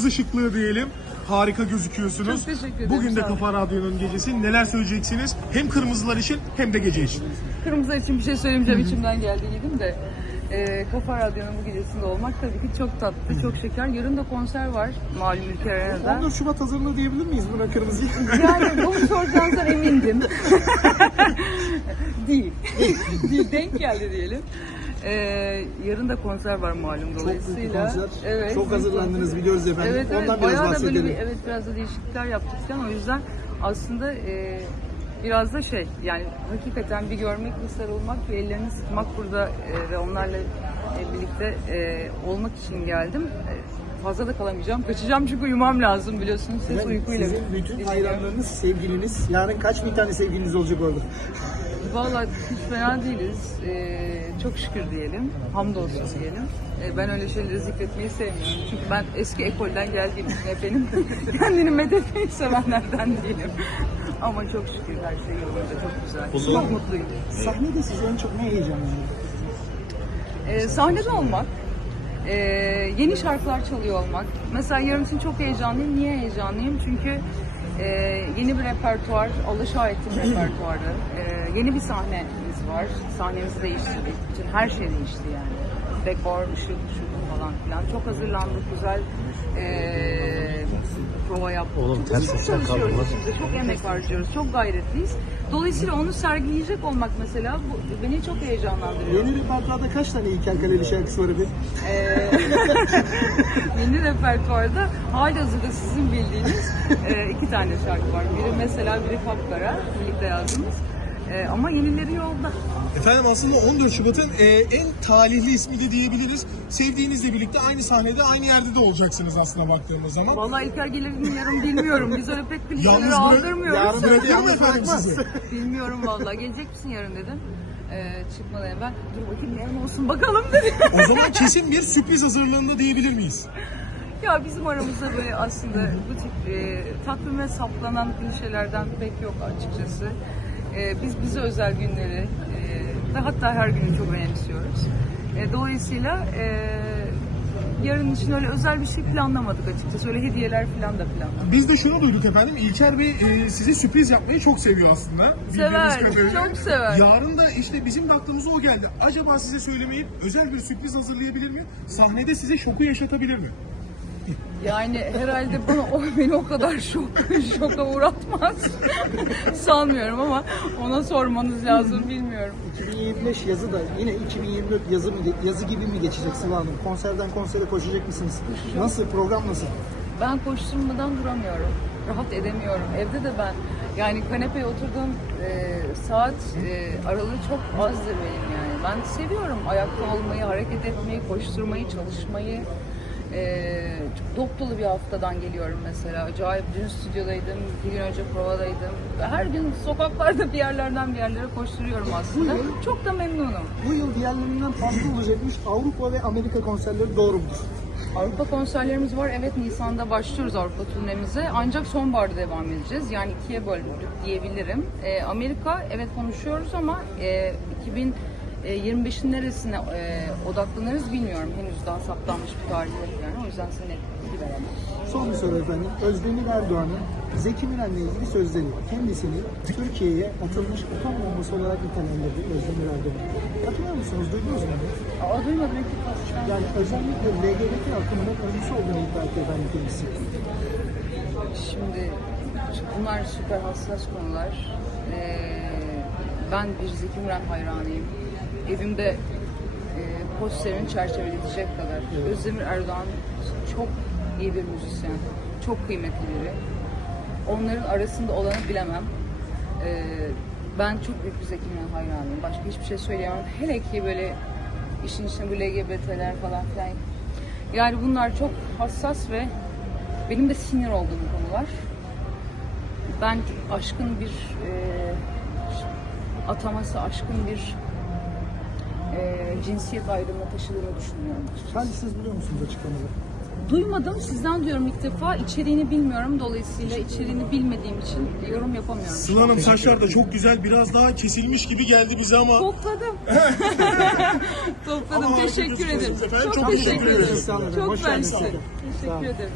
kırmızı şıklığı diyelim. Harika gözüküyorsunuz. Çok teşekkür ederim, Bugün de sağ olun. Kafa Radyo'nun gecesi. Neler söyleyeceksiniz? Hem kırmızılar için hem de gece için. Kırmızı için bir şey söylemeyeceğim içimden geldi dedim de. E, Kafa Radyo'nun bu gecesinde olmak tabii ki çok tatlı, çok şeker. Yarın da konser var malum ülke arenada. 14 Şubat hazırlığı diyebilir miyiz buna kırmızıya? Yani bunu soracağınızdan emindim. Değil. Denk geldi diyelim. Ee, yarın da konser var malum Çok bir dolayısıyla. konser. Evet, Çok hazırlandınız konser. biliyoruz efendim. Evet, evet. Ondan biraz Bayağı da böyle bahsedelim. bir, evet biraz da değişiklikler yaptık falan. O yüzden aslında e, biraz da şey yani hakikaten bir görmek, bir sarılmak, bir ellerini sıkmak burada e, ve onlarla e, birlikte e, olmak için geldim. E, fazla da kalamayacağım. Kaçacağım çünkü uyumam lazım biliyorsunuz. Siz Efendim, uykuyla. Sizin bütün hayranlarınız, sevgiliniz. Yarın kaç bin tane sevgiliniz olacak orada? Vallahi hiç fena değiliz. Ee, çok şükür diyelim. Hamdolsun diyelim. Ee, ben öyle şeyleri zikretmeyi sevmiyorum. Çünkü ben eski ekolden geldiğim için hep benim kendini medetmeyi sevenlerden değilim. Ama çok şükür her şey yolunda. Çok güzel. Çok mutluyum. Sahnede sizi en çok ne heyecanlandırıyor? Ee, sahnede olmak, ee, yeni şarkılar çalıyor olmak. Mesela yarın için çok heyecanlıyım. Niye heyecanlıyım? Çünkü ee, yeni bir repertuar, alışa ettiğim repertuarı. Ee, yeni bir sahnemiz var. Sahnemizi değiştirdik. Bütün her şey değişti yani. Dekor, ışık, ışık falan filan. Çok hazırlandık, güzel ee, prova yaptık. Oğlum, çok, ters çok sesten çalışıyoruz içinde, çok emek harcıyoruz, çok gayretliyiz. Dolayısıyla onu sergileyecek olmak mesela bu, beni çok heyecanlandırıyor. Yeni repertuarda kaç tane İlker Kaleli şarkısı var efendim? Ee, yeni repertuarda halihazırda sizin bildiğiniz e, iki tane şarkı var. Biri mesela biri Kapkara, birlikte yazdığımız. E, ama yenileri yolda. Efendim aslında 14 Şubat'ın e, en talihli ismi de diyebiliriz. Sevdiğinizle birlikte aynı sahnede, aynı yerde de olacaksınız aslında baktığımız zaman. Vallahi İlker gelir mi yarın bilmiyorum. Biz öyle pek klişeleri aldırmıyoruz. yarın bırak- Bırakır mı efendim sizi? Bilmiyorum vallahi. Gelecek misin yarın dedim. E, çıkmadan evvel dur bakayım yarın olsun bakalım dedi. O zaman kesin bir sürpriz hazırlığında diyebilir miyiz? Ya bizim aramızda böyle aslında bu tip e, takvime saplanan klişelerden pek yok açıkçası. E, biz bize özel günleri ve hatta her günü çok önemsiyoruz. E, dolayısıyla e, yarın için öyle özel bir şey planlamadık açıkçası. Öyle hediyeler falan da planlamadık. Biz de şunu duyduk efendim. İlker Bey e, size sürpriz yapmayı çok seviyor aslında. Sever, çok sever. Yarın da işte bizim de aklımıza o geldi. Acaba size söylemeyip özel bir sürpriz hazırlayabilir mi? Sahnede size şoku yaşatabilir mi? Yani herhalde bana o beni o kadar şok şoka uğratmaz. Sanmıyorum ama ona sormanız lazım bilmiyorum. 2025 yazı da yine 2024 yazı mı, yazı gibi mi geçecek Sıla Hanım? Konserden konsere koşacak mısınız? Nasıl? Program nasıl? Ben koşturmadan duramıyorum. Rahat edemiyorum. Evde de ben yani kanepeye oturduğum e, saat e, aralığı çok azdır benim yani. Ben seviyorum ayakta olmayı, hareket etmeyi, koşturmayı, çalışmayı. E, çok dop dolu bir haftadan geliyorum mesela. Acayip dün stüdyodaydım, bir gün önce provadaydım. Her gün sokaklarda bir yerlerden bir yerlere koşturuyorum aslında. Çok da memnunum. Bu yıl diğerlerinden farklı olacakmış Avrupa ve Amerika konserleri doğru mudur? Avrupa konserlerimiz var. Evet Nisan'da başlıyoruz Avrupa turnemize. Ancak sonbaharda devam edeceğiz. Yani ikiye böldük diyebilirim. Ee, Amerika evet konuşuyoruz ama e, 2025'in neresine e, odaklanırız bilmiyorum. Henüz daha saptanmış bir tarih yok yani. O yüzden size net bilgi veremem. Son bir soru efendim. Özdemir Erdoğan'ın Zeki Müren'le ilgili sözleri kendisini Türkiye'ye atılmış atom bombası olarak nitelendirdi Özdemir Erdoğan. Katılıyor musunuz? Duydunuz mu? Aa, duymadım. Yani özellikle LGBT akımının öncüsü olduğunu iddia etti efendim kendisi. Şimdi bunlar süper hassas konular. Ee, ben bir Zeki Müren hayranıyım. Evimde e, posterini çerçeveletecek kadar. Özdemir Erdoğan çok iyi bir müzisyen. Çok kıymetli biri. Onların arasında olanı bilemem. Ee, ben çok büyük bir Zeki Müren hayranıyım. Başka hiçbir şey söyleyemem. Hele ki böyle işin içine bu LGBT'ler falan filan. Yani bunlar çok hassas ve benim de sinir olduğum konular. Ben aşkın bir e, ataması, aşkın bir e, cinsiyet ayrımına taşıdığını düşünüyorum. Talihsiz biliyor musunuz açıklamaları? Duymadım, sizden diyorum ilk defa. İçeriğini bilmiyorum. Dolayısıyla içeriğini bilmediğim için yorum yapamıyorum. Sıla Hanım saçlar da çok güzel. Biraz daha kesilmiş gibi geldi bize ama. Topladım. Topladım. Ama teşekkür ederim. Çok, Çok teşekkür ederim. Çok mersi. Teşekkür ederim.